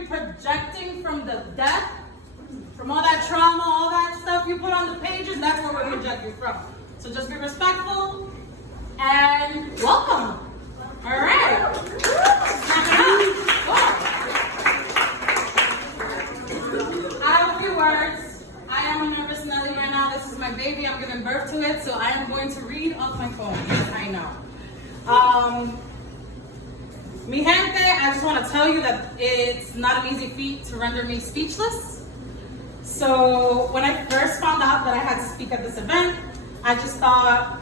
be projecting from the death, from all that trauma, all that stuff you put on the pages, that's where we're projecting from. So just be respectful and welcome. All right. Snap it up. I have a few words. I am a nervous Nelly right now. This is my baby. I'm giving birth to it, so I am going to read off my phone. I know. Mi gente, I just want to tell you that it's not an easy feat to render me speechless. So when I first found out that I had to speak at this event, I just thought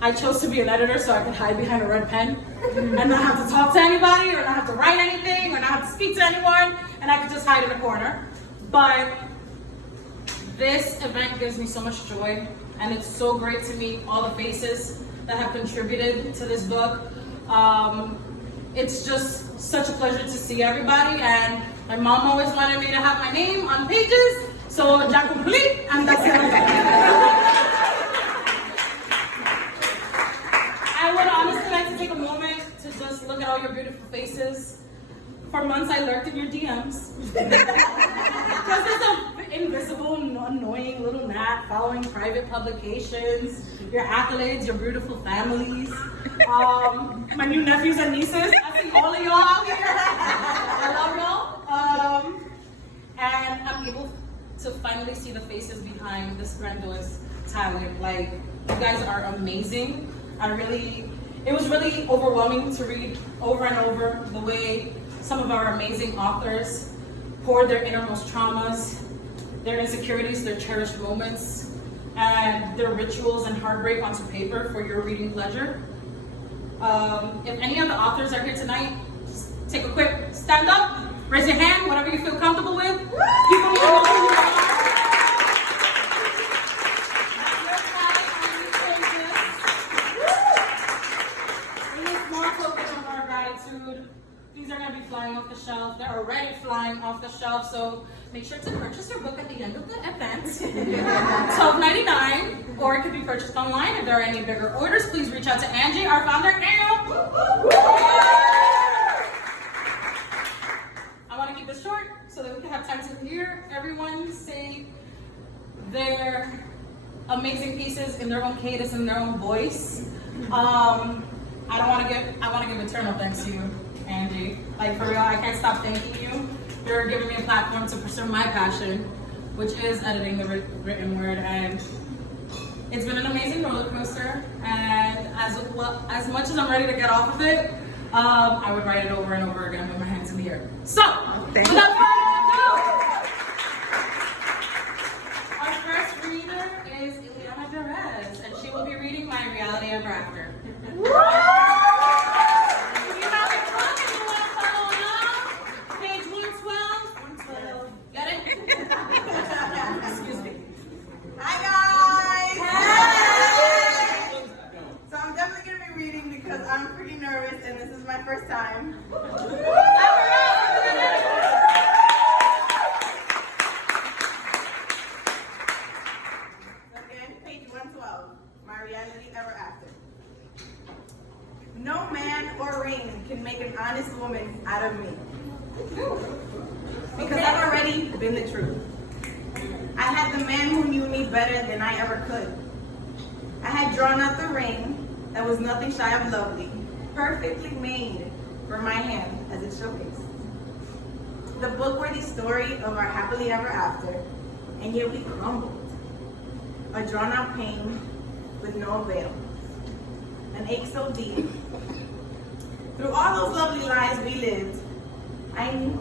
I chose to be an editor so I could hide behind a red pen and not have to talk to anybody or not have to write anything or not have to speak to anyone, and I could just hide in a corner. But this event gives me so much joy, and it's so great to meet all the faces that have contributed to this book. It's just such a pleasure to see everybody, and my mom always wanted me to have my name on pages, so ya cumplí, and that's it. I would honestly like to take a moment to just look at all your beautiful faces. For months I lurked in your DMs. Because there's an invisible, annoying little gnat following private publications, your accolades, your beautiful families, my new nephews and nieces. I see all of y'all out here. I love y'all. And I'm able to finally see the faces behind this grandiose talent. Like, you guys are amazing. It was really overwhelming to read over and over the way some of our amazing authors poured their innermost traumas, their insecurities, their cherished moments, and their rituals and heartbreak onto paper for your reading pleasure. If any of the authors are here tonight, just take a quick stand up, raise your hand, whatever you feel comfortable with. People need to know who you are. These are going to be flying off the shelf. They're already flying off the shelf, so make sure to purchase your book at the end of the event. $12.99, or it could be purchased online. If there are any bigger orders, please reach out to Angie, our founder. I want to keep this short so that we can have time to hear everyone say their amazing pieces in their own cadence and their own voice. I want to give eternal thanks to you, Angie. Like, for real, I can't stop thanking you. You're giving me a platform to pursue my passion, which is editing the written word, and it's been an amazing roller coaster. And as much as I'm ready to get off of it, I would write it over and over again with my hands in the air. So, without further ado, our first reader is Ileana Perez, and she will be reading My Reality Ever After. First time. Again, page 112. My Reality Ever After. No man or ring can make an honest woman out of me. Because I've already been the truth. I had the man who knew me better than I ever could. I had drawn out the ring that was nothing shy of lovely, perfectly made for my hand as it showcased. The book-worthy story of our happily ever after, and yet we crumbled. A drawn-out pain with no avail. An ache so deep. Through all those lovely lives we lived, I knew.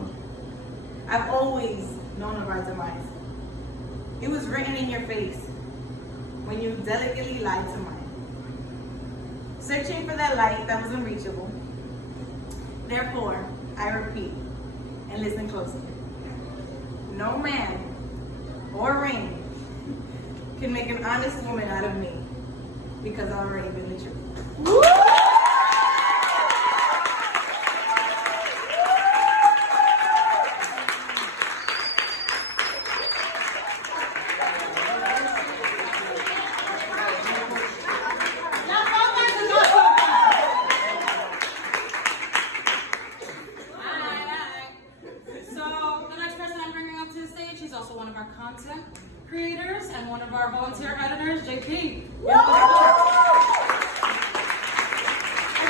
I've always known of our demise. It was written in your face when you delicately lied to mine. Searching for that light that was unreachable. Therefore, I repeat, and listen closely. No man or ring can make an honest woman out of me, because I've already been the truth. Woo! content creators and one of our volunteer editors, JP. If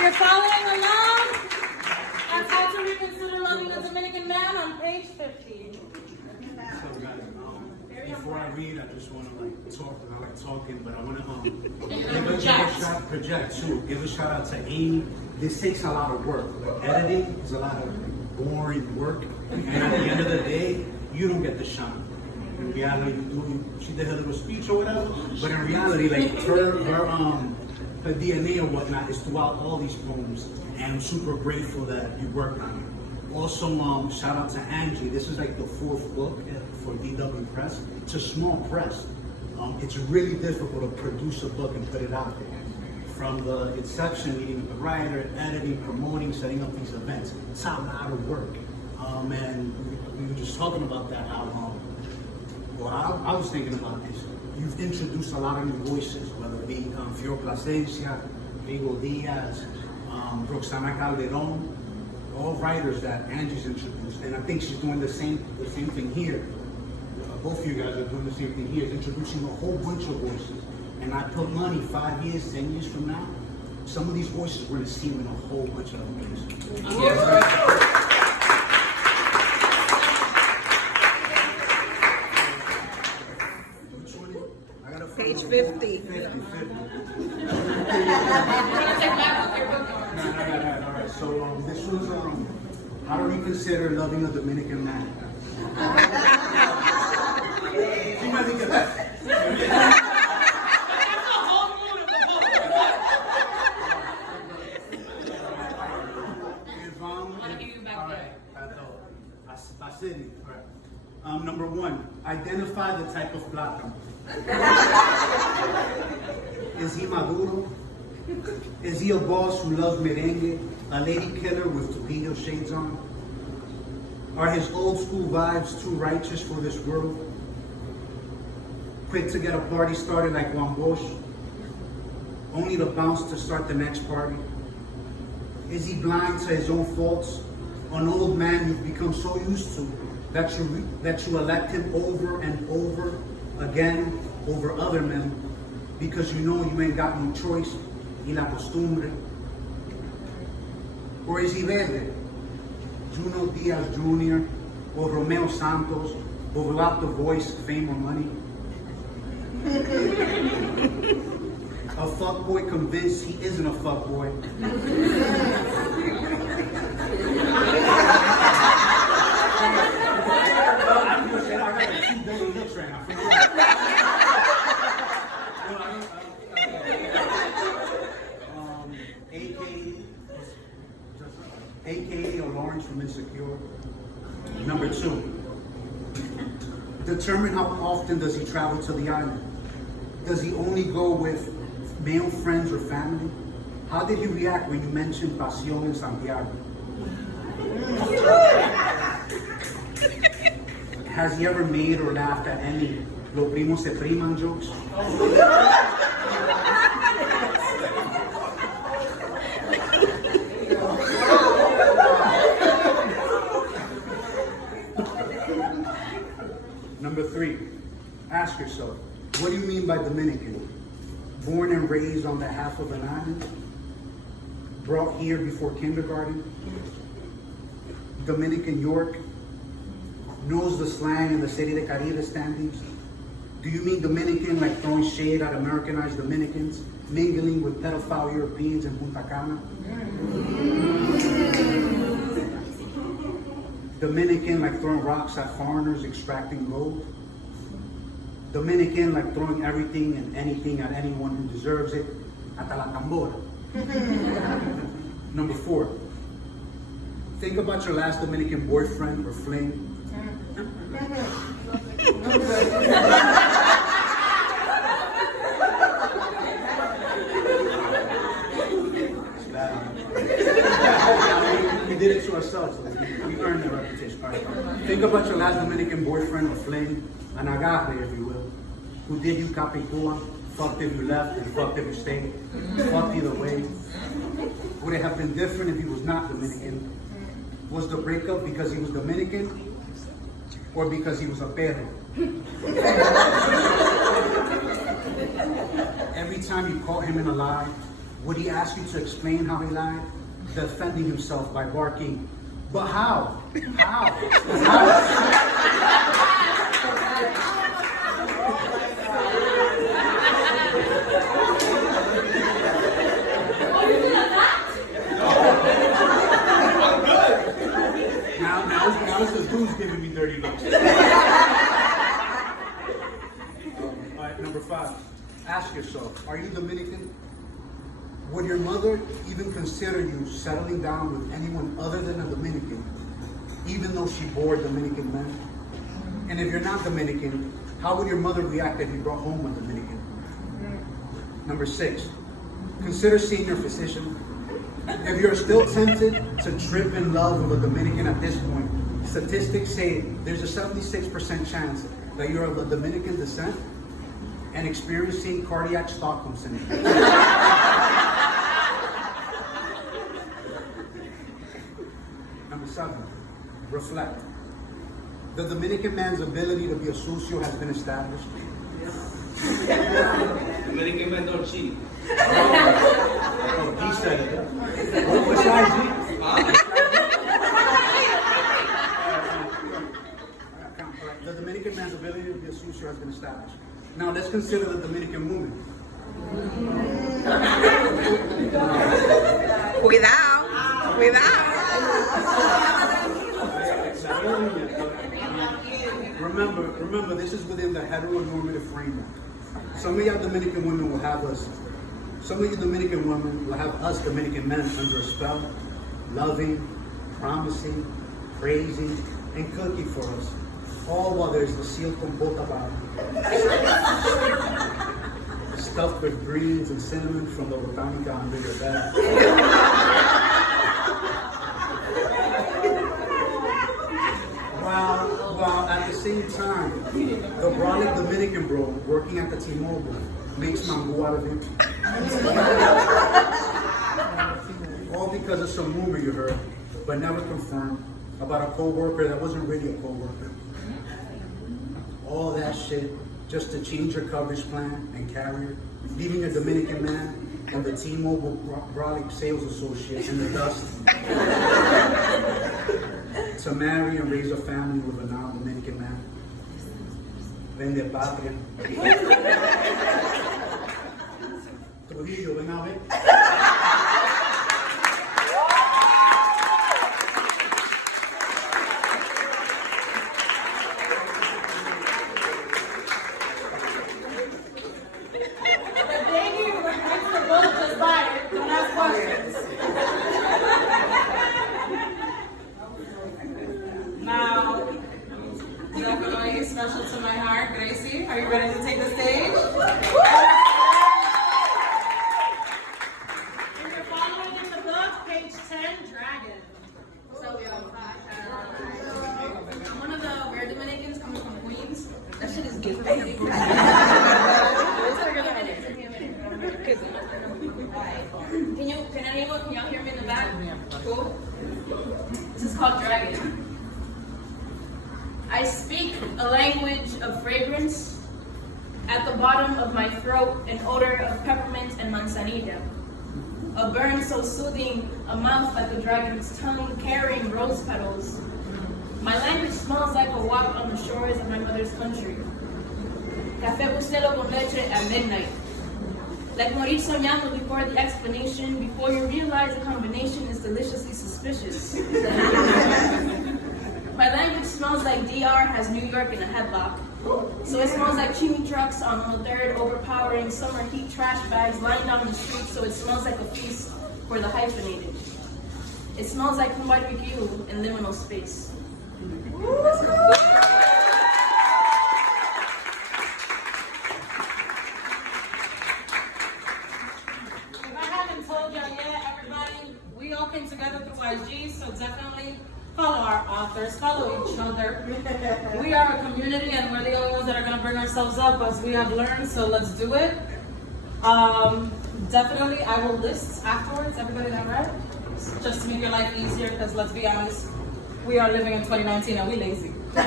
you're following along, that's how to reconsider loving a Dominican man on page 50. So guys, before I read, I just want to talk. I like talking, but I want to give a shout out to Amy. This takes a lot of work. Editing is a lot of boring work, and at the end of the day, you don't get the shine. In reality, she did her little speech or whatever, but in reality, like her DNA or whatnot is throughout all these poems, and I'm super grateful that you worked on it. Also, shout out to Angie. This is like the 4th book for DW Press. It's a small press. It's really difficult to produce a book and put it out there. From the inception, meeting with the writer, editing, promoting, setting up these events. It's a lot of work. And we were just talking about that, how I was thinking about this. You've introduced a lot of new voices, whether it be Fior Plasencia, Vigo Diaz, Roxana Calderon, all writers that Angie's introduced, and I think she's doing the same thing here. Both of you guys are doing the same thing here, introducing a whole bunch of voices. And I put money 5 years, 10 years from now, some of these voices we're going to see them in a whole bunch of other places. Page 50. 50. All right. So this was how to reconsider loving a Dominican man. You might think of that. Number 1, identify the type of plátano. Is he maduro? Is he a boss who loves merengue, a lady killer with Trujillo shades on? Are his old school vibes too righteous for this world? Quick to get a party started like Juan Bosch, only to bounce to start the next party? Is he blind to his own faults? An old man you've become so used to that you elect him over and over again over other men because you know you ain't got no choice, y la costumbre? Or is he verde? Juno Diaz Jr. or Romeo Santos, or without the voice, fame, or money? A fuckboy convinced he isn't a fuckboy. AKA Lawrence from Insecure. Number 2, determine how often does he travel to the island. Does he only go with male friends or family? How did he react when you mentioned Pasión in Santiago? Has he ever made or laughed at any Lo Primos Se Priman jokes? Number 3, ask yourself, what do you mean by Dominican? Born and raised on the half of an island? Brought here before kindergarten? Dominican York? Knows the slang and the Serie de Caribe standings? Do you mean Dominican like throwing shade at Americanized Dominicans, mingling with pedophile Europeans in Punta Cana? Dominican like throwing rocks at foreigners extracting gold? Dominican like throwing everything and anything at anyone who deserves it, hasta la tambora? Number 4, think about your last Dominican boyfriend or fling. We did it to ourselves. We earned that reputation. All right. Think about your last Dominican boyfriend or fling, an agarre, if you will, who did you capicua, fucked if you left, and fucked if you stayed, fucked either way. Would it have been different if he was not Dominican? Was the breakup because he was Dominican? or because he was a perro. Every time you caught him in a lie, would he ask you to explain how he lied? Defending himself by barking, but how? How? Now it's the dude's giving me dirty looks. All right, number 5. Ask yourself, are you Dominican? Would your mother even consider you settling down with anyone other than a Dominican, even though she bore Dominican men? And if you're not Dominican, how would your mother react if you brought home a Dominican? Number 6, consider seeing your physician. If you're still tempted to trip in love with a Dominican at this point, statistics say there's a 76% chance that you're of a Dominican descent and experiencing cardiac Stockholm syndrome. Number 7, reflect. The Dominican man's ability to be a sucio has been established. Dominican men don't cheat. Oh, he said it. What's IG? The Dominican man's ability to be a sucio has been established. Now let's consider the Dominican woman. Cuidado. Remember, this is within the heteronormative framework. Some of y'all Dominican women will have us. Some of you Dominican women will have us Dominican men under a spell, loving, promising, praising, and cooking for us. All while there's the seal con bota bar, stuffed with greens and cinnamon from the botanica under your bed. While at the same time, the brolic Dominican bro working at the T-Mobile makes mango out of him. All because of some rumor you heard, but never confirmed, about a co-worker that wasn't really a co-worker. All that shit just to change your coverage plan and carrier, leaving a Dominican man and the T-Mobile brolic sales associate in the dust to marry and raise a family with a non-Dominican man. Vende patria. Trujillo, ven a ver. Now, definitely special to my heart, Gracie. Are you ready to take the stage? If you're following in the book, page 10, Dragon. So, I'm one of the rare Dominicans coming from Queens. That shit is giving me. Can y'all hear me in the back? Cool. This is called Dragon. I speak a language of fragrance. At the bottom of my throat, an odor of peppermint and manzanilla. A burn so soothing, a mouth like a dragon's tongue carrying rose petals. My language smells like a walk on the shores of my mother's country. Café bustelo con leche at midnight. Like morir soñando before the explanation, before you realize the combination is deliciously suspicious. My language smells like DR has New York in a headlock. So it smells like chimney trucks on the third, overpowering summer heat trash bags lying down the street, so it smells like a feast for the hyphenated. It smells like un barbecue in liminal space. If I haven't told y'all yet, everybody, we all came together through IG, so definitely follow our authors, follow each other. We are a community and we're the only ones that are going to bring ourselves up as we have learned, so let's do it. Definitely, I will list afterwards everybody that read, just to make your life easier, because let's be honest, we are living in 2019 and we lazy. I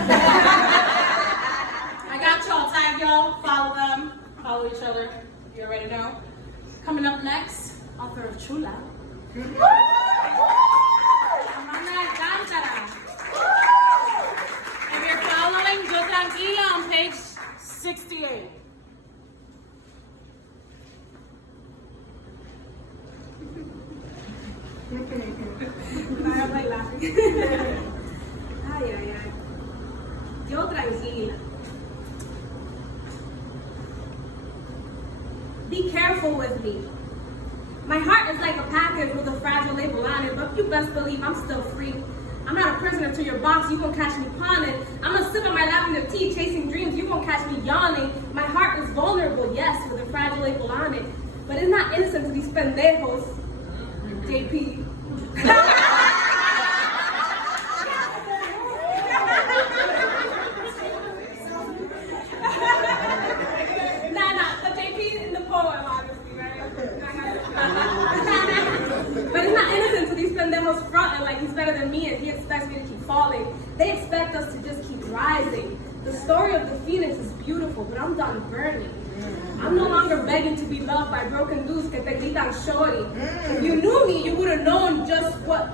got y'all, tag y'all, follow them, follow each other. You already know. Coming up next, author of Chula. If you're following, Yo Tranquila on page 68. Ay, ay, ay. Yo tranquila. Be careful with me. My heart is like a package with a fragile label on it, but you best believe I'm still free. I'm not a prisoner to your box, you won't catch me pawning. I'm gonna sip on my lavender tea, chasing dreams, you won't catch me yawning. My heart is vulnerable, yes, with a fragile label on it, but it's not innocent to these pendejos. JP. Nah, the JP in the poem, obviously, right? But it's not innocent to these pendejos fronting like he's better than me and he expects me to keep falling. They expect us to just keep rising. The story of the phoenix is beautiful, but I'm done burning. I'm no longer begging to be loved by broken dudes que te gritan shorty. If you knew me, you would have known just what.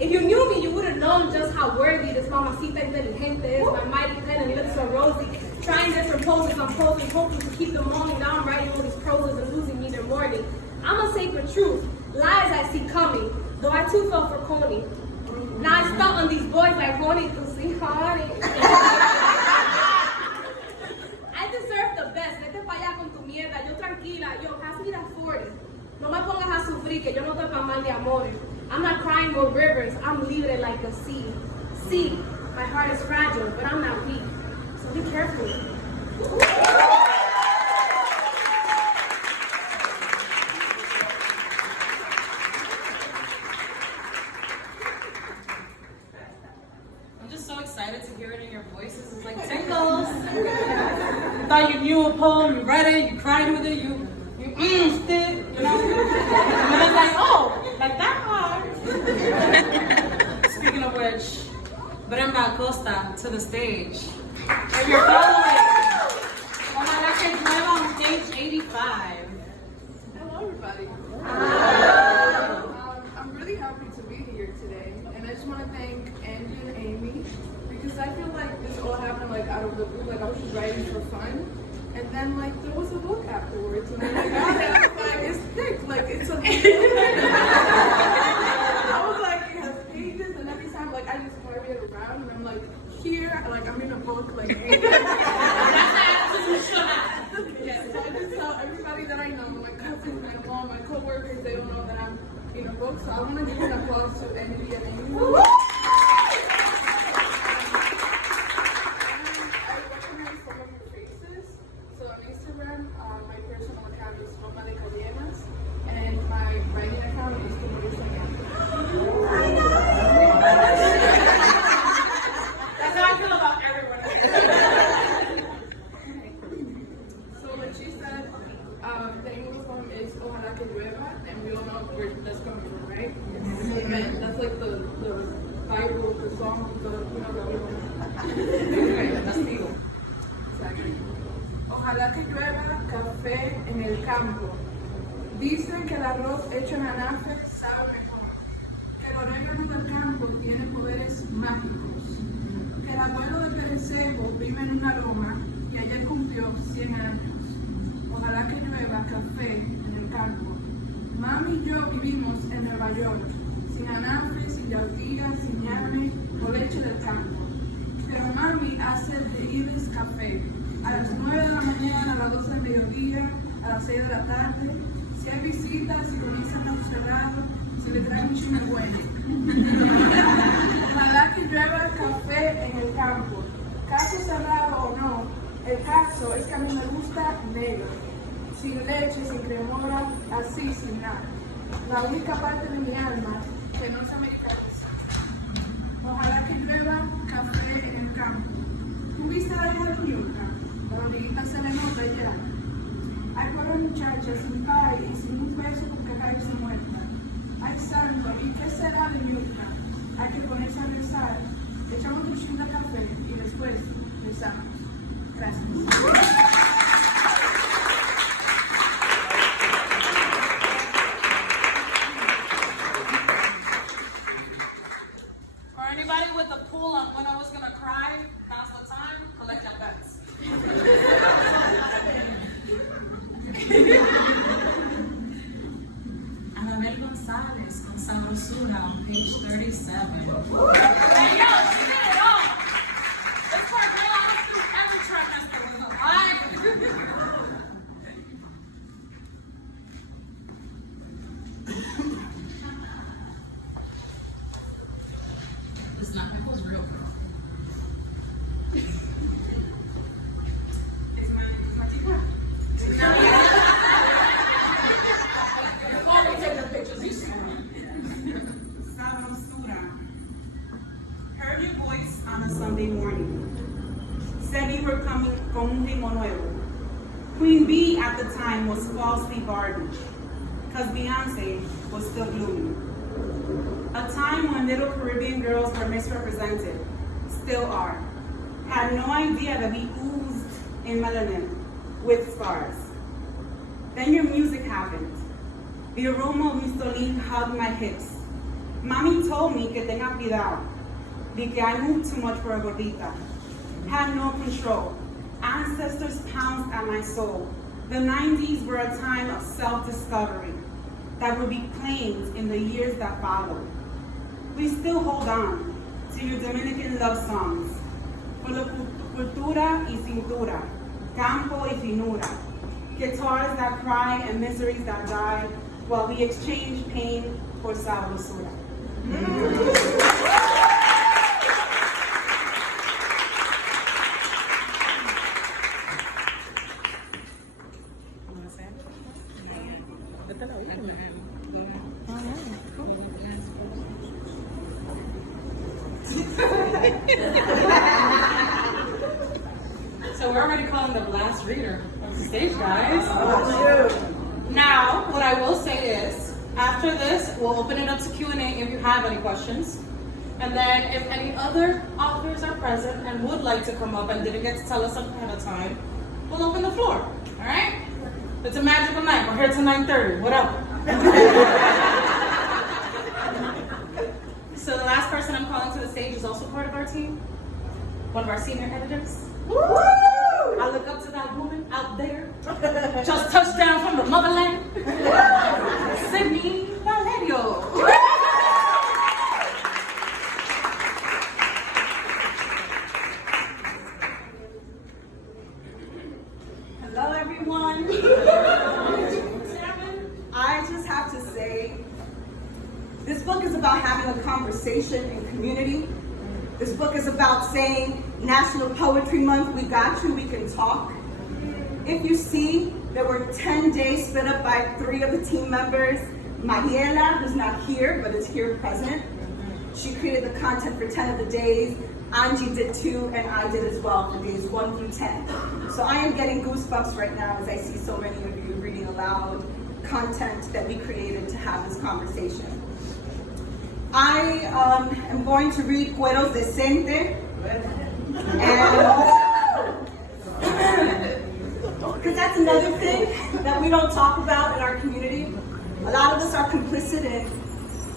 If you knew me, you would have known just how worthy this mamacita inteligente is. My mighty pen and lips are rosy. Trying different poses, I'm posing, hoping to keep them moaning. Now I'm writing all these proses and losing me their morning. I'm a sacred truth, lies I see coming, though I too fell for Coney. Now I spelt on these boys like honey, to see honey. I deserve the best, vete pa' allá con tu mierda, yo tranquila, yo, pass me that 40. No me pongas a sufrir, que yo no estoy pa' mal de amores. I'm not crying more rivers, I'm leaving it like the sea. See, my heart is fragile, but I'm not weak, so be careful. I'm just so excited to hear it in your voices. It's like tingles. I thought you knew a poem, you read it, you cried with it, you it, you know? And then it's like, oh, like that hard. Speaking of which, Bremba Acosta to the stage. If you're following, ojalá que llueva on page 85. Hello, everybody. I'm really happy to be here today, and I just want to thank Angie and Amy because I feel like this all happened like out of the blue. Like I was just writing for fun, and then like there was a book afterwards, and then I got it. I was like, it's thick, like it's a. I was like, it has pages, and every time like I just carry it around, and I'm like here, like I'm in a book, like. Yes, so I just tell everybody that I know, my cousins, my mom, my coworkers, they don't know that I'm in a book. So I want to give an applause to Angie and Amy. I recognize some of your faces. So on Instagram, my personal account is Roma de Cadenas, and my writing account is Dominican. That's how I feel about everyone. So like she said, the name of the poem is Ojalá que llueva, and we all know where that's coming from, right? Amen. That's like the Bible, the song, the Exactly. Ojalá que llueva café en el campo. Dicen que el arroz hecho en anafe sabe mejor. Que el orégano del campo tiene poderes mágicos. Que el abuelo de Perecejo vive en una loma y ayer cumplió 100 años. Ojalá que llueva café en el campo. Mami y yo vivimos en Nueva York, sin anafe, sin yautía, sin ñame o leche del campo. Pero mami hace de Iris café. A las 9 de la mañana, a las 12 del mediodía, a las 6 de la tarde. Si hay visitas, si comienzan a cerrado, se le trae un chisme bueno. Ojalá que llueva café en el campo. Caso cerrado o no, el caso es que a mí me gusta negro. Sin leche, sin cremora, así, sin nada. La única parte de mi alma que no se americaniza. Ojalá que llueva café en el campo. ¿Tú viste la hija de Ñuca? La hormiguita se le nota ya. Hay pobre muchacha sin padre y sin un peso porque caerse muerta. Ay santo, ¿y qué será de Ñuca? Hay que ponerse a rezar. echamos un chin de café y después rezamos. Gracias. For anybody with a pool on when I was gonna cry, now's the time, collect your bets. Anabel Gonzalez con Sabrosura on page 37. Hey yo, she did it all! This poor girl has to do every trimester with her life. It's not that was real, girl. It's my teacup. Before we take the pictures, you see. Sabrosura. Heard your voice on a Sunday morning. Said you were coming con un ritmo nuevo. Queen Bee at the time was falsely barred, because Beyonce was still blooming. A time when little Caribbean girls were misrepresented, still are. Had no idea that we oozed in melanin with scars. Then your music happened. The aroma of Mistolin hugged my hips. Mommy told me que tenga cuidado, de que I moved too much for a gordita. Had no control. Ancestors pounced at my soul. The 90s were a time of self-discovery that would be claimed in the years that followed. We still hold on to your Dominican love songs, por la cultura y cintura, campo y finura, guitars that cry and miseries that die, while we exchange pain for sabrosura. So we're already calling the last reader of the stage, guys. Now, what I will say is, after this, we'll open it up to Q&A if you have any questions. And then if any other authors are present and would like to come up and didn't get to tell us ahead of time, we'll open the floor, all right? It's a magical night. We're here till 9:30, whatever. So the last person I'm calling to the stage is also part of our team, one of our senior editors. I look up to that woman out there, just touched down from the motherland, Sydney Valerio. Hello, everyone. I just have to say, this book is about having a conversation in community. This book is about saying, National Poetry Month, we got you, we can talk. If you see, there were 10 days split up by 3 of the team members. Mariela, who's not here, but is here present. She created the content for 10 of the days. Angie did 2, and I did as well for days 1 through 10. So I am getting goosebumps right now as I see so many of you reading aloud content that we created to have this conversation. I am going to read Cueros Decente, because that's another thing that we don't talk about in our community. A lot of us are complicit in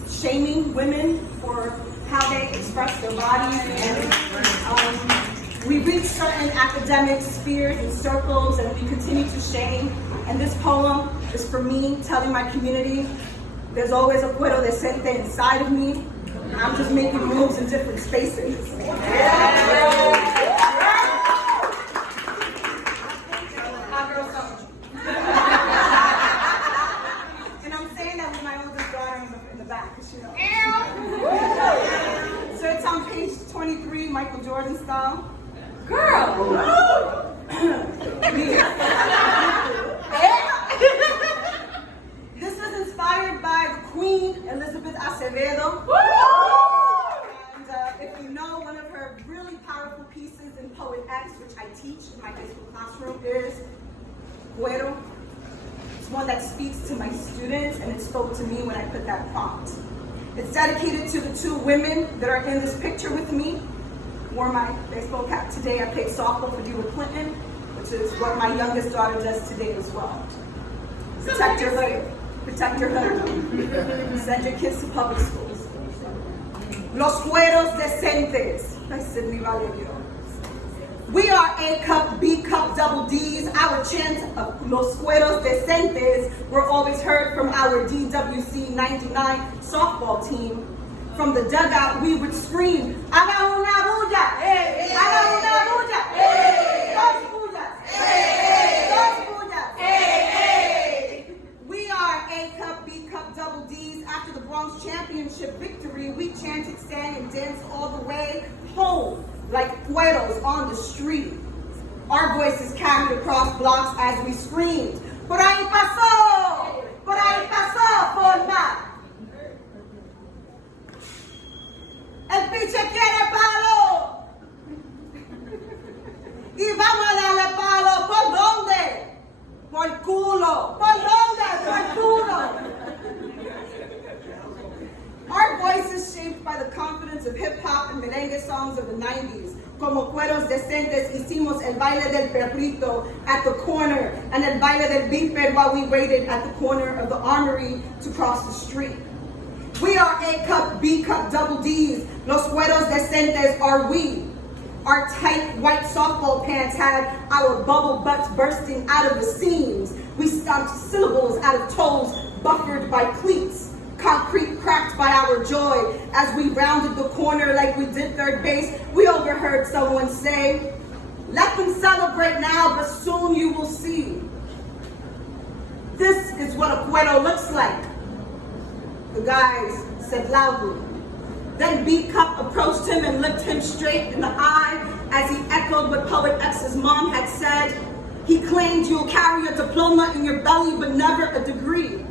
shaming women for how they express their bodies, and we reach certain academic spheres and circles, and we continue to shame. And this poem is for me, telling my community, there's always a cuero decente inside of me. I'm just making moves in different spaces. And I'm saying that with my oldest daughter in the back, because she knows. So it's on page 23, Michael Jordan style. Girl! This was inspired by the Queen, Elizabeth Acevedo. And if you know, one of her really powerful pieces in Poet X, which I teach in my high school classroom, is Cuero. It's one that speaks to my students, and it spoke to me when I put that prompt. It's dedicated to the 2 women that are in this picture with me, wore my baseball cap today. I played softball for DeWitt Clinton, which is what my youngest daughter does today as well. Protect your hood. Protect your hood. Send your kids to public schools. Los cueros decentes. By Sidney Valerio. We are A cup, B cup, double D's. Our chants of Los cueros decentes were always heard from our DWC 99 softball team. From the dugout, we would scream, "Haga una bulla! Haga una bulla! Dos bullas! Dos bullas!" We are A cup, B cup, double D's. After the Bronx Championship victory, we chanted, sang, and danced all the way home like cueros on the street. Our voices carried across blocks as we screamed, "Por ahí pasó! Por ahí pasó, forma! El piche quiere palo! Y vamos a darle palo, ¿por dónde? Por culo! ¿Por dónde? Por culo! Our voices shaped by the confidence of hip-hop and merengue songs of the 90s. Como cueros decentes, hicimos el baile del perrito at the corner and el baile del beeper while we waited at the corner of the armory to cross the street. We are A cup, B cup, double D's. Los cueros decentes are we. Our tight white softball pants had our bubble butts bursting out of the seams. We stomped syllables out of toes buffered by cleats. Concrete cracked by our joy. As we rounded the corner like we did third base, we overheard someone say, "Let them celebrate now, but soon you will see." This is what a cuero looks like. The guys said loudly. Then B Cup approached him and looked him straight in the eye as he echoed what Poet X's mom had said. He claimed you'll carry a diploma in your belly, but never a degree.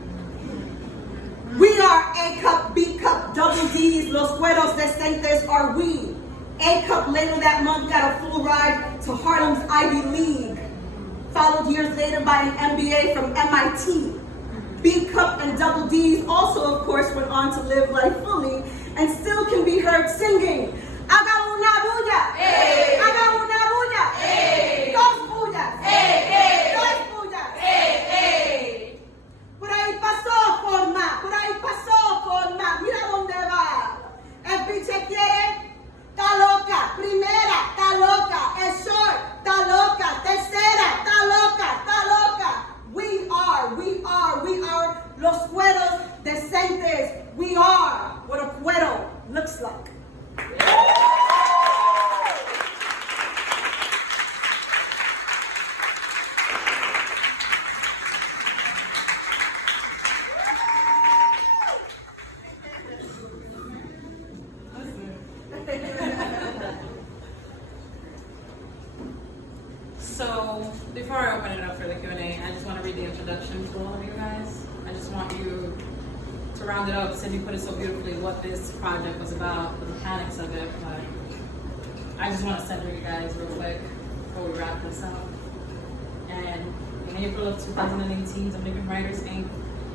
We are A cup, B cup, double D's. Los cueros decentes are we. A cup later that month got a full ride to Harlem's Ivy League. Followed years later by an MBA from MIT. B cup and double D's also, of course, went on to live life fully and still can be heard singing, "Haga una bulla! Haga una bulla! Dos bullas! Dos bullas! Por ahí pasó forma, por ahí pasó forma, mira dónde va. El pinche quiere, está loca, primera, está loca, el short, está loca, tercera, está loca, está loca. We are los cueros decentes. We are what a cuero looks like. So, before I open it up for the Q&A, I just want to read the introduction to all of you guys. I just want you to round it up, since you put it so beautifully, what this project was about, the mechanics of it, but I just want to center you guys real quick before we wrap this up. And in April of 2018, Dominican Writers Inc.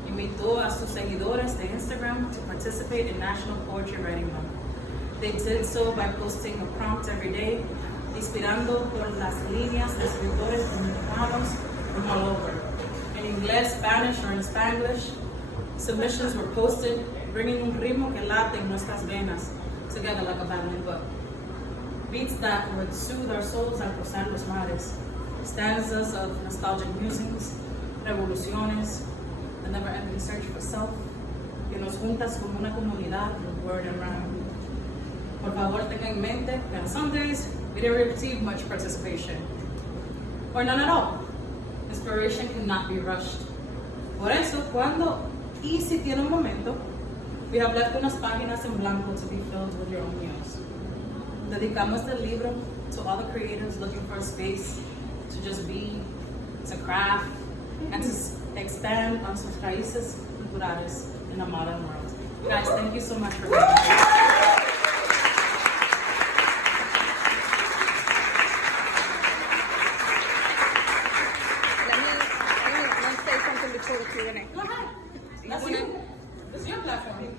invitó a sus seguidores de Instagram to participate in National Poetry Writing Month. They did so by posting a prompt every day, inspirando por las líneas de escritores dominicanos from all over. In English, Spanish, or in Spanglish, submissions were posted, bringing un ritmo que late en nuestras venas, together like a battling book. Beats that would soothe our souls al cruzar los mares. Stanzas of nostalgic musings, revoluciones, the never-ending search for self, que nos juntas como una comunidad with word and rhyme. Por favor, tenga en mente that on some days, we didn't receive much participation, or none at all. Inspiration cannot be rushed. Por eso, cuando y si tiene un momento, we have left unas páginas en blanco to be filled with your own muse. Dedicamos el libro to all the creatives looking for a space to just be, to craft, and to expand on sus raíces culturales in a modern world. Guys, thank you so much for being here. Before the Q&A. Go ahead. That's you. It's your platform.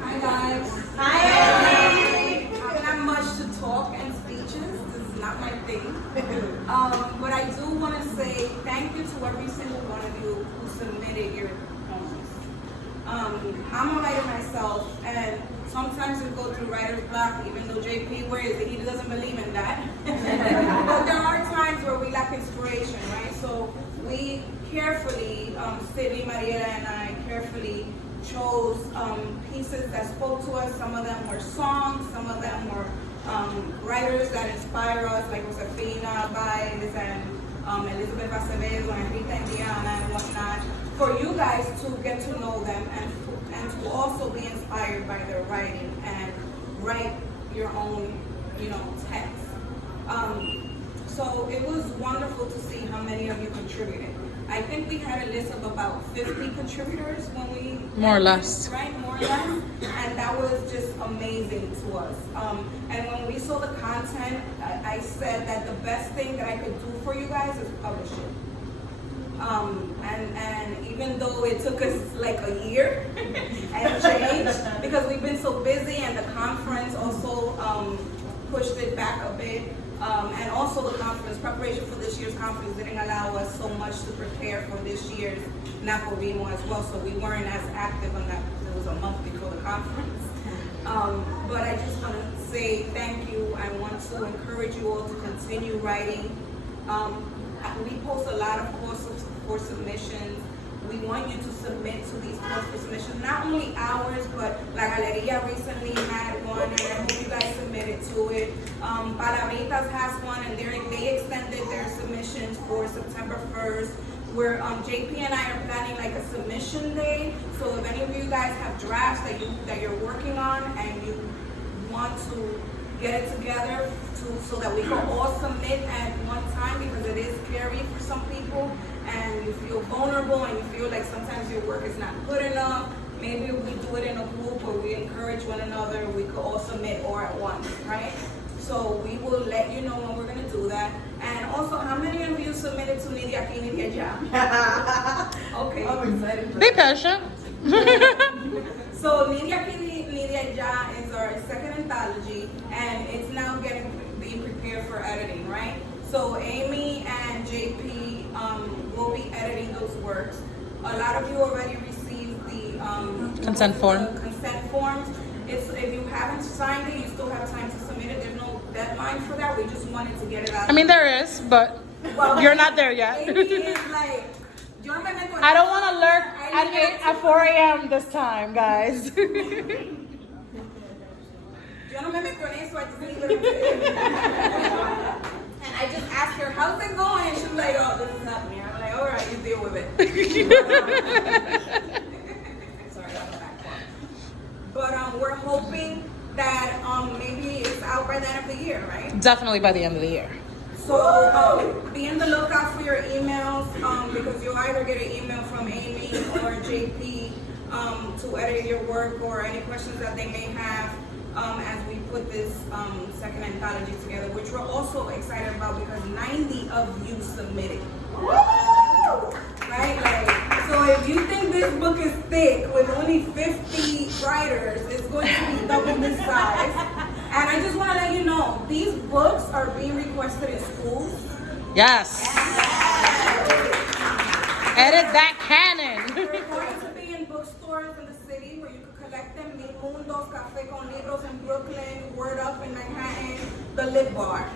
Hi guys. I'm a writer myself, and sometimes we go through writer's block, even though JP wears it, he doesn't believe in that. But there are times where we lack inspiration, right? So we carefully, Sydney, Mariela, and I carefully chose pieces that spoke to us. Some of them were songs, some of them were writers that inspire us, like Josefina Baez and Elizabeth Acevedo and Rita Indiana and whatnot, for you guys to get to know them and to also be inspired by their writing and write your own, text. So it was wonderful to see how many of you contributed. I think we had a list of about 50 contributors when we... More or less. Right, more or less. And that was just amazing to us. And when we saw the content, I said that the best thing that I could do for you guys is publish it. And even though it took us like a year and change, because we've been so busy and the conference also pushed it back a bit. And also the conference, preparation for this year's conference didn't allow us so much to prepare for this year's Napowrimo as well, so we weren't as active on that because it was a month before the conference. But I just want to say thank you. I want to encourage you all to continue writing. We post a lot of calls for submissions. We want you to submit to these calls for submissions, not only ours, but La Galeria recently had one, and I hope you guys submitted to it. Palabritas has one, and they extended their submissions for September 1st. Where JP and I are planning like a submission day. So if any of you guys have drafts that you're working on and you want to get it together so that we can all submit at one time, because it is scary for some people and you feel vulnerable and you feel like sometimes your work is not good enough. Maybe we do it in a group where we encourage one another, we could all submit or at once, right? So we will let you know when we're gonna do that. And also, how many of you submitted to Nidia Aquí, Nidia Ya? Okay. I'm excited. Be patient. So Nidia Aquí, Nidia Ya is our second anthology, and it's now being prepared for editing, right? So Amy and JP will be editing those works. A lot of you already received the Consent form. The consent forms. If you haven't signed it, you still have time to submit it. There's no deadline for that. We just wanted to get it out. I mean, there is, but you're not there yet. Amy is like, I don't want to lurk at 4 a.m. this time, guys. Yo no me meto en eso, I just leave it. And I just asked her, how's it going? And she's like, oh, this is happening. I'm like, all right, you deal with it. Sorry, that's the back part. But we're hoping that maybe it's out by the end of the year, right? Definitely by the end of the year. So be on the lookout for your emails because you'll either get an email from Amy or JP to edit your work or any questions that they may have as we put this second anthology together, which we're also excited about because 90 of you submitted. Right? Like, so if you think this book is thick with only 50 writers, it's going to be double this size. And I just want to let you know, these books are being requested in schools. Yes. Edit that canon. They're going to be in bookstores in the city where you can collect them. Mil Mundos, Café con Libros in Brooklyn, Word Up in Manhattan, the Lit Bar.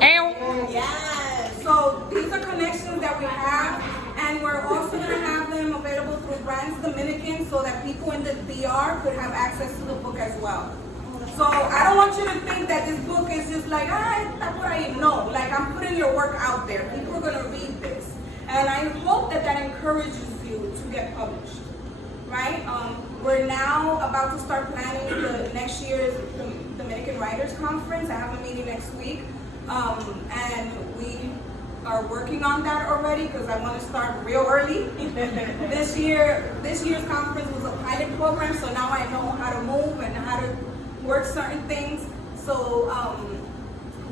Yes. So these are connections that we have, and we're also going to have them available through Brands Dominican so that people in the DR could have access to the book as well. So I don't want you to think that this book is just like, that's what I know. Like, I'm putting your work out there. People are going to read this. And I hope that that encourages you to get published, right? We're now about to start planning the next year's Dominican Writers Conference. I have a meeting next week. And we are working on that already because I want to start real early. This year's conference was a pilot program, so now I know how to move and how to work certain things. So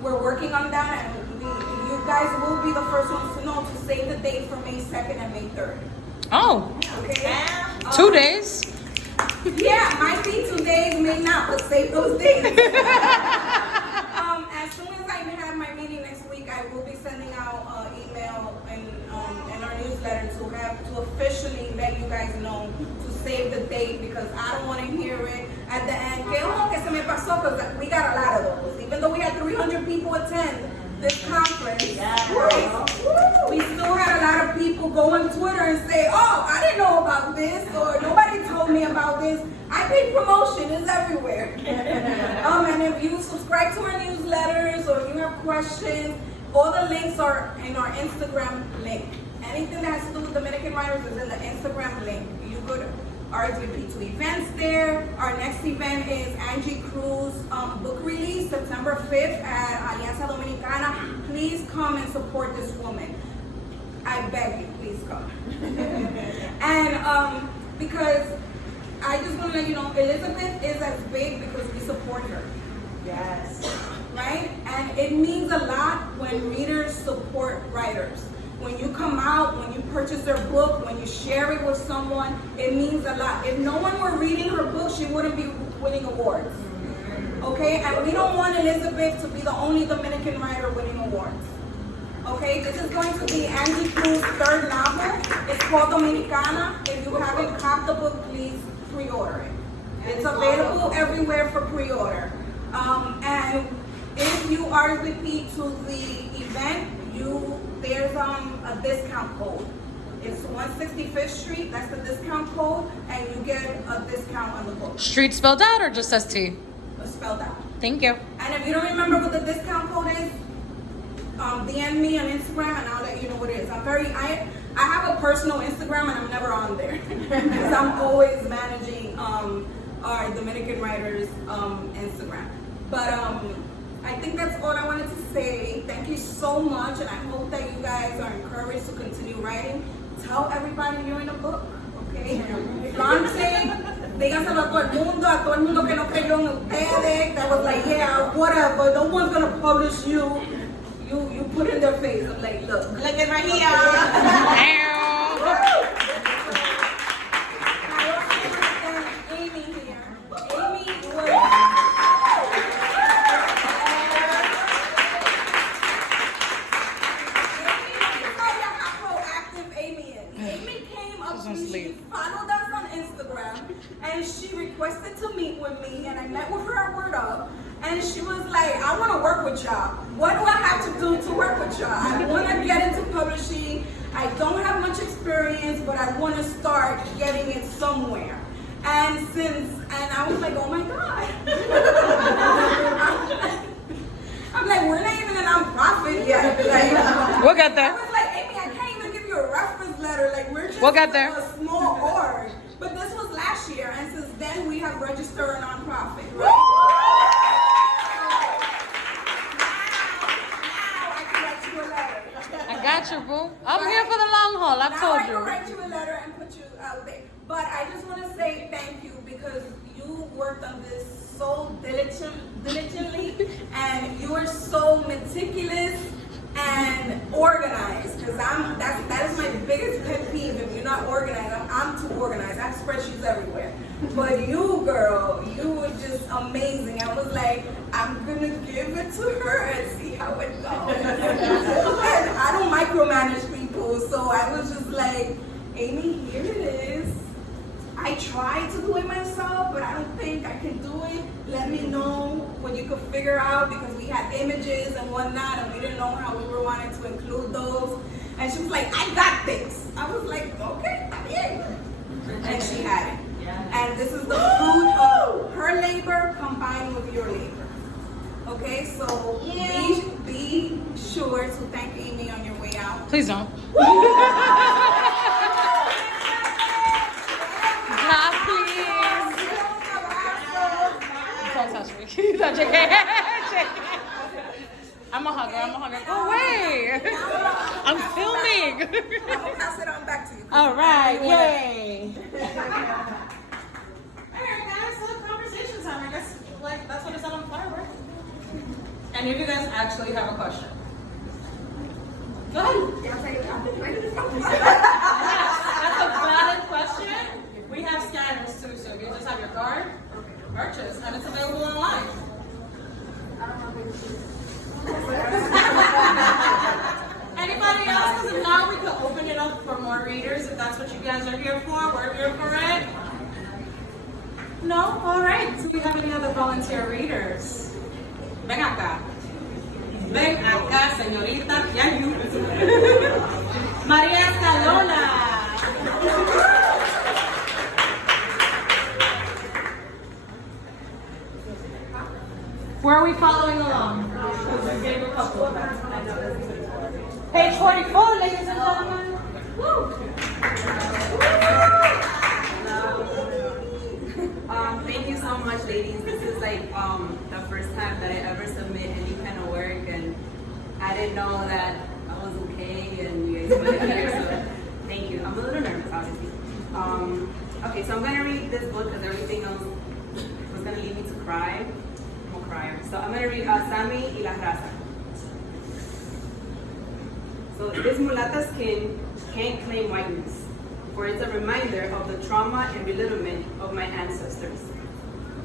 we're working on that, and you guys will be the first ones to know to save the date for May 2nd and May 3rd. Oh. Okay. 2 days. Yeah, might be 2 days, may not, but save those days. As soon as I have my meeting next week, I will be sending out an email and our newsletter to officially let you guys know to save the date because I don't want to hear it at the end. Que se me pasó, because we got a lot of those. Even though we had 300 people attend this conference, right? We still had a lot of people go on Twitter and say, oh, I didn't know about this, or nobody told me about this. I paid promotion, it's everywhere. And if you subscribe to our newsletters or you have questions, all the links are in our Instagram link. Anything that has to do with Dominican writers is in the Instagram link. You could RSVP to events there. Our next event is Angie Cruz's book release, September 5th at Alianza Dominicana. Please come and support this woman. I beg you, please come. And because I just want to let you know, Elizabeth is as big because we support her. Yes. Right? And it means a lot when readers support writers. When you come out, when you purchase their book, when you share it with someone, it means a lot. If no one were reading her book, she wouldn't be winning awards. Okay? And we don't want Elizabeth to be the only Dominican writer winning awards. Okay? This is going to be Angie Cruz's third novel. It's called Dominicana. If you haven't copped the book, please pre-order it. It's available everywhere for pre-order. And if you RSVP to the event, there's a discount code. It's 165th Street, that's the discount code, and you get a discount on the book. Street spelled out or just ST? Spelled out. Thank you. And if you don't remember what the discount code is, DM me on Instagram and I'll let you know what it is. I have a personal Instagram and I'm never on there because I'm always managing our Dominican writers Instagram. But I think that's all I wanted to say. Thank you so much, and I hope that you guys are encouraged to continue writing. Tell everybody you're in a book, okay? Flante, dígaselo a todo el mundo que no creyó en ustedes, that was like, yeah, whatever, no one's gonna publish you. You put in their face, I'm like, look it right here. I also want to thank Amy here. Amy was... She followed us on Instagram and she requested to meet with me, and I met with her at Word Up, and she was like, I want to work with y'all. What do I have to do to work with y'all? I want to get into publishing. I don't have much experience, but I want to start getting it somewhere. And I was like, oh my God. I'm like, we're not even a nonprofit yet. Like, we'll get there. I was like, Amy, I can't even give you a reference letter. Like, we're just we'll get there. A small org. But this was last year, and since then we have registered a nonprofit, right? Now I can write you a letter. I got you, boo. I'm here for the long haul. I've told you. Now I can write you a letter and put you out there. But I just want to say thank you because you worked on this so diligently, and you are so meticulous and organized. Because that is my biggest pet peeve. If you're not organized, I'm too organized. I have spreadsheets everywhere. But you, girl, you were just amazing. I was like, I'm gonna give it to her and see how it goes. And I don't micromanage people, so I was just like, Amy, here it is. I tried to do it myself, but I don't think I can do it. Let me know what you could figure out, because we had images and whatnot, and we didn't know how we were wanting to include those. And she was like, I got this. I was like, okay, yeah. And she had it. And this is the fruit of her labor combined with your labor. Okay, so be sure to thank Amy on your way out. Please don't. Don't touch me. Don't I'm a hugger. Go away. I'm filming. I'll pass it on back to you. All right, yay. Alright guys, so conversation time. I guess that's what it's on fireworks. Any of you guys actually have a question? Go ahead. That's a valid question. We have scanners too, so if you just have your card, purchase, and it's available online. Anybody else? Because if not, we could open it up for more readers if that's what you guys are here for. We're here for it. No? All right. Do we have any other volunteer readers? Ven acá. Ven acá, señorita. Yeah, you. Maria Escalona. Where are we following along? Gave a couple of them. Page 44, ladies and gentlemen. Woo! Thank you so much, ladies. This is like the first time that I ever submit any kind of work, and I didn't know that I was okay, and you guys put it here. So thank you. I'm a little nervous, obviously. Okay, so I'm gonna read this book because everything else was gonna lead me to cry. I'm a crier. So I'm gonna read Sammy y la Raza. So this mulata skin can't claim whiteness, for it's a reminder of the trauma and belittlement of my ancestors.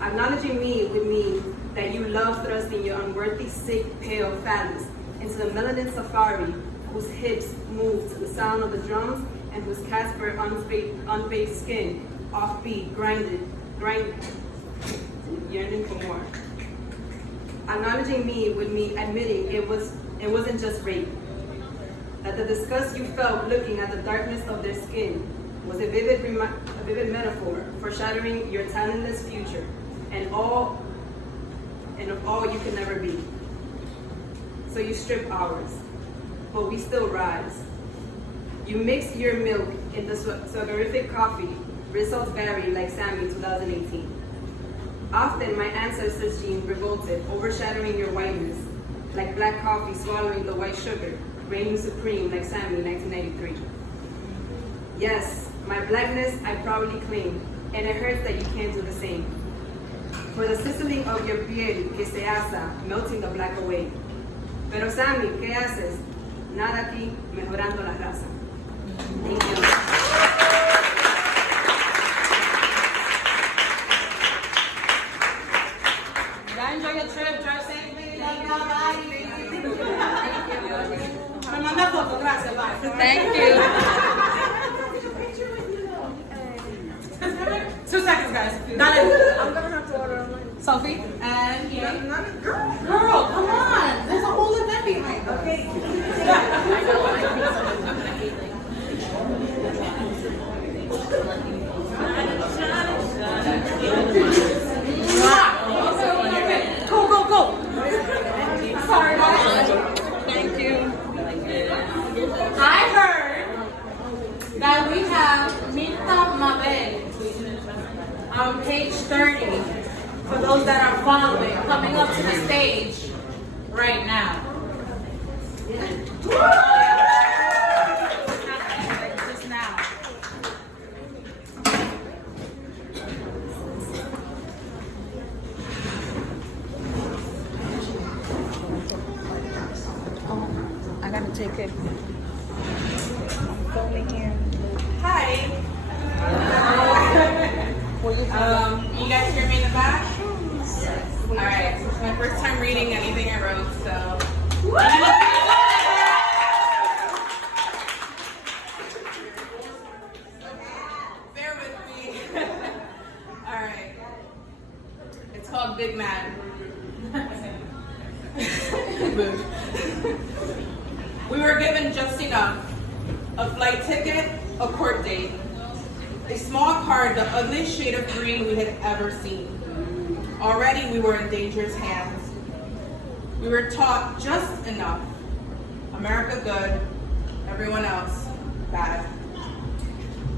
Acknowledging me would mean that you love thrusting your unworthy, sick, pale fatness into the melanin safari whose hips move to the sound of the drums and whose Casper unbathed skin, offbeat, yearning for more. Acknowledging me would mean admitting it wasn't just rape. That the disgust you felt looking at the darkness of their skin was a vivid metaphor foreshadowing your talentless future and of all you can never be. So you strip ours, but we still rise. You mix your milk in the swaggerific coffee, results vary like Sammy 2018. Often my ancestors' genes revolted, overshadowing your whiteness, like black coffee swallowing the white sugar, reigning supreme like Sammy 1993. Yes, my blackness I proudly claim, and it hurts that you can't do the same. For the sizzling of your piel que se asa, melting the black away. Pero Sammy, ¿qué haces? Nada aquí, mejorando la raza. Thank you. Y'all enjoy your trip. Drive safely. Love y'all. Bye. Me manda foto. Gracias. Bye. Thank you. 2 seconds, guys. Dale. I'm gonna have to order online. Sophie and Ian. Girl, come on. There's a whole event behind us. Okay. Go. Sorry, guys. Thank you. I heard that we have Mita Mabel on page 30, for those that are following, coming up to the stage right now. Just now. I gotta take it. Filming here. Hi. You guys hear me in the back? All right. It's my first time reading anything I wrote, so. Bear with me. All right. It's called Big Man. We were given just enough. A flight ticket, a court date. A small card, the ugliest shade of green we had ever seen. Already we were in dangerous hands. We were taught just enough. America good, everyone else bad.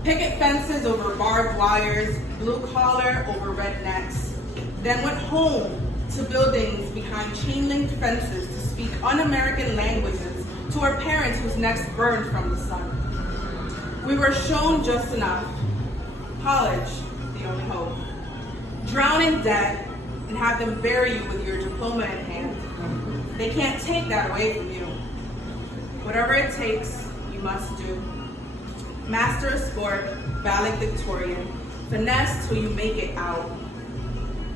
Picket fences over barbed wires, blue collar over rednecks. Then went home to buildings behind chain-linked fences to speak un-American languages to our parents whose necks burned from the sun. We were shown just enough. College, the only hope. Drown in debt and have them bury you with your diploma in hand. They can't take that away from you. Whatever it takes, you must do. Master a sport, valedictorian, finesse till you make it out.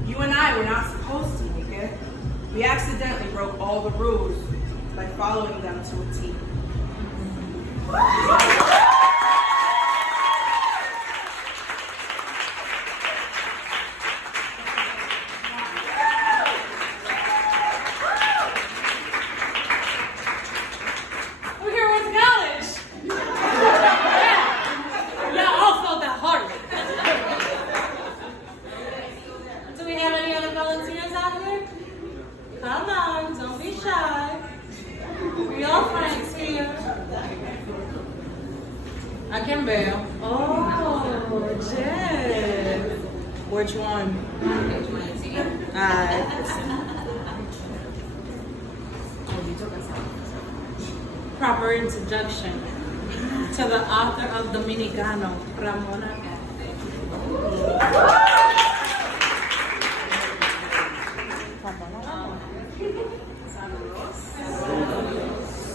You and I were not supposed to make it. We accidentally broke all the rules by following them to a T. Come on, don't be shy. We all friends here. I can bail. Oh, Jen. Which one? Proper introduction to the author of Dominicano, Ramona.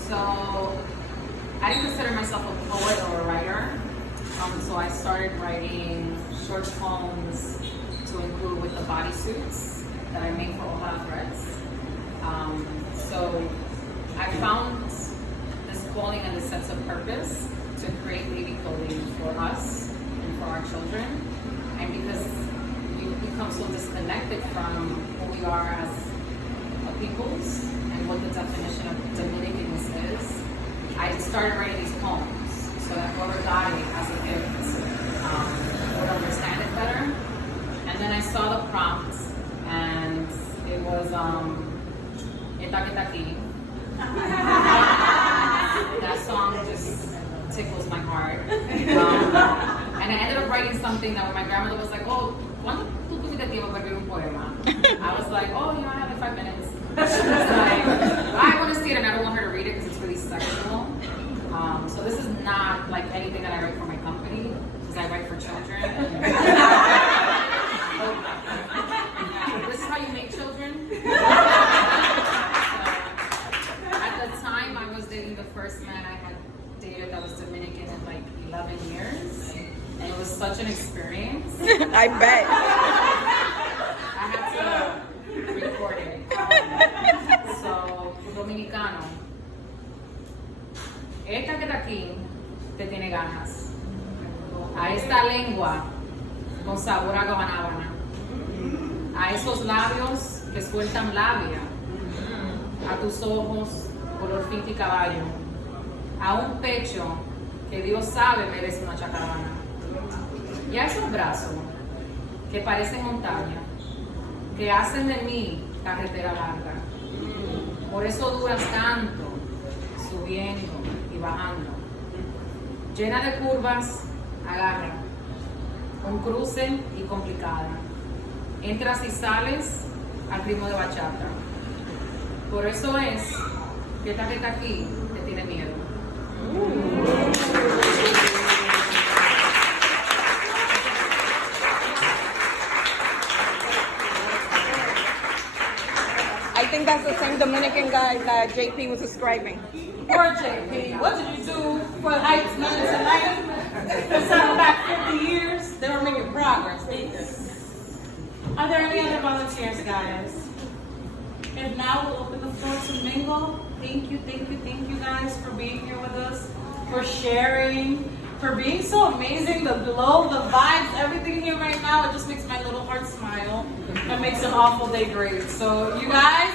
So, I didn't consider myself a poet or a writer. So I started writing short poems to include with the bodysuits that I made for Ojalá Threads. So I found this calling and this sense of purpose to create baby clothing for us and for our children. And because you become so disconnected from who we are as a peoples and what the definition of Dominicanness is, I started writing these poems so that whoever got it as a gift would understand it better. And then I saw the prompt, and it was Eta que ta aquí. That song just tickles my heart. And I ended up writing something that when my grandmother was like, "Oh, ¿cuánto tú tuviste tiempo para escribir un poema?" I was like, "Oh, I have like 5 minutes." She was like, "I want to see it," and I don't want her to read it because it's really sexual. So this is not like anything that I write for my company, because I write for children. This is how you make children. At the time, I was dating the first man I had dated that was Dominican in like 11 years, and it was such an experience. I bet. I had to record it. So, Dominicano. Esta que está aquí te tiene ganas. A esta lengua con sabor a guanábana. A esos labios que sueltan labia. A tus ojos color finca y caballo. A un pecho que Dios sabe merece una chacabana. Y a esos brazos que parecen montaña, que hacen de mí carretera larga. Por eso duras tanto, subiendo y bajando. Llena de curvas, agarra. Un cruce y complicada. Entras y sales al ritmo de bachata. Por eso es que esta que está aquí te tiene miedo. I think that's the same Dominican guy that JP was describing. Poor JP, what did you do for Heights minutes and life? Let's settle back 50 years. They were making progress, ain't they? Are there any other volunteers, guys? If not, we'll open the floor to mingle. Thank you guys for being here with us, for sharing, for being so amazing. The glow, the vibes, everything here right now, it just makes my little heart smile. That makes an awful day great. So you guys,